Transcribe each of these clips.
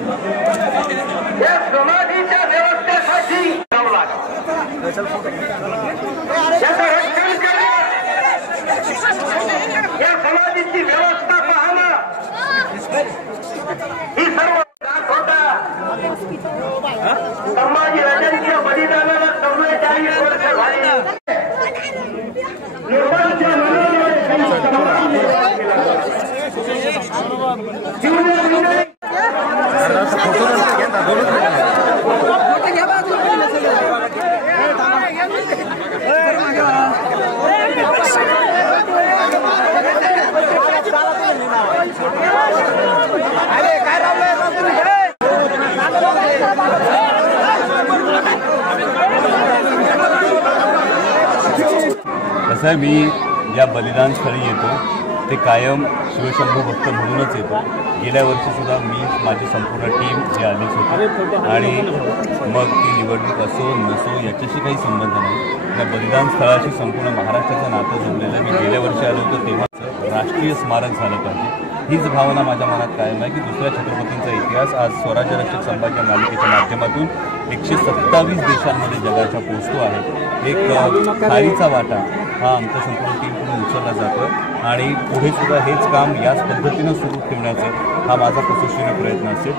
या समाधीच्या व्यवस्थेसाठी जावं लागेल. या समाधीची व्यवस्था पाहणं ही सर्व त्रास होता. संभाजी राजांच्या बलिदानाला चौवेचाळीस वर्ष झाली. निर्माणच्या निर्णय कसं आहे मी या बलिदान स्थळी येतो ते कायम शिवशंभू भक्त म्हणूनच येतो. गेल्या वर्षीसुद्धा मी माझी संपूर्ण टीम हे आलीच होती. आणि मग ती निवडणूक असो नसो याच्याशी काही संबंध नाही. या बलिदान स्थळाशी संपूर्ण महाराष्ट्राचं नातं जोडलेलं आहे. मी गेल्या वर्षी आलो होतो तेव्हाच राष्ट्रीय स्मारक झालं पाहिजे. हीच भावना माझ्या मनात कायम आहे की दुसऱ्या छत्रपतींचा इतिहास आज स्वराज्य रक्षक संभाजी मालिकेच्या माध्यमातून एकशे सत्तावीस देशांमध्ये जगाच्या पोचतो आहे. एक खारीचा वाटा. हा आमच्या संपूर्ण टीमकडून उचलला जातो आणि पुढे सुद्धा हेच काम याच पद्धतीनं सुरू ठेवण्याचा हा माझा कसोशीने प्रयत्न असेल.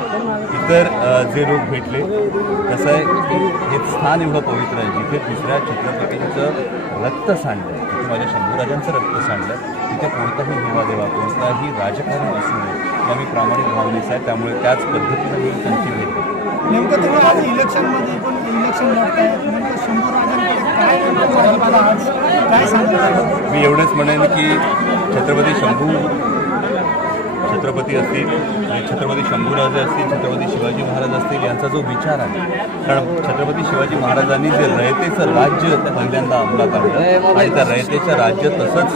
इतर जे लोक भेटले कसं आहे की हे स्थान एवढं पवित्र आहे जिथे दुसऱ्या छत्रपतींचं रक्त सांडलं आहे तिथे माझ्या शंभूराजांचं रक्त सांडलं आहे तिथे कोणताही देवादेवा कोणताही राजकारण असू नये या मी प्रामाणिक भावनेचा आहे त्यामुळे त्याच पद्धतीनं मी त्यांची भेट नेमकं तुम्ही इलेक्शनमध्ये पण इलेक्शन काय मी एवढंच म्हणेन की छत्रपती शंभू छत्रपती असतील आणि छत्रपती शंभूराजे असतील छत्रपती शिवाजी महाराज असतील यांचा जो विचार आहे. कारण छत्रपती शिवाजी महाराजांनी जे रयतेचं राज्य पहिल्यांदा अंमलात आणलं आणि त्या रयतेचं राज्य तसंच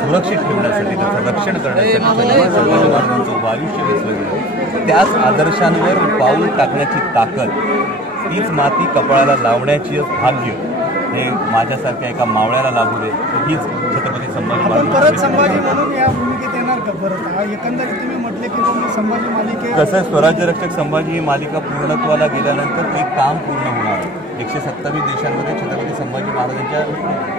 सुरक्षित ठेवण्यासाठी त्याचं रक्षण करण्यासाठी महाराजांचं आयुष्य वेचलं गेलं. त्याच आदर्शांवर पाऊल टाकण्याची ताकद तीच माती कपाळाला लावण्याची भाग्य हे माझ्यासारख्या एका मावळ्याला लागू दे हीच छत्रपती संभाजी परत संभाजी म्हणून या भूमिकेत येणार का परत? एकंदरीत तुम्ही म्हटले की तुम्ही संभाजी मालिके कसं स्वराज्य रक्षक संभाजी ही मालिका पूर्णत्वाला गेल्यानंतर एक काम पूर्ण होणार आहे. एकशे सत्तावीस देशांमध्ये छत्रपती संभाजी महाराजांच्या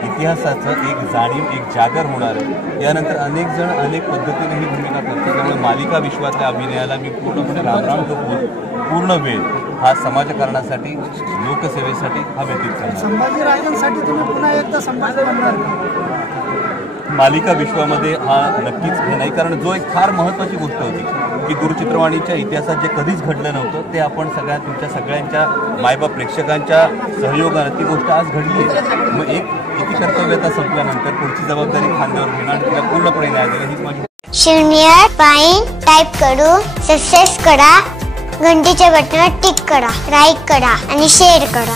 इतिहासाचं एक जाणीव एक जागर होणार आहे. यानंतर अनेक जण अनेक पद्धतीने ही भूमिका करतात. त्यामुळे मालिका विश्वातल्या अभिनयाला मी पूर्णपणे रामराम ठोकून पूर्ण वेळ हा समाजकारणासाठी लोकसेवेसाठी हा व्यतीत करणार संभाजी राजांसाठी तुम्ही पुन्हा एकदा संभाजी मालिका विश्वामध्ये हा नक्कीच नाही कारण जो एक फार महत्त्वाची गोष्ट होती की दूरचित्रवाणीच्या इतिहासात जे कधीच घडलं नव्हतं ते आपण सगळ्या तुमच्या सगळ्यांच्या मायबाप प्रेक्षकांच्या सहयोगानं ती गोष्ट आज घडली. मग एक किती कर्तव्यता संपल्यानंतर पुढची जबाबदारी खांद्यावर घेणार तिला पूर्णपणे न्याय देणं हीच माझी शून्य पाईन टाईप करू सक्सेस करा घंटीच्या बटनावर टिक करा लाईक करा आणि शेअर करा.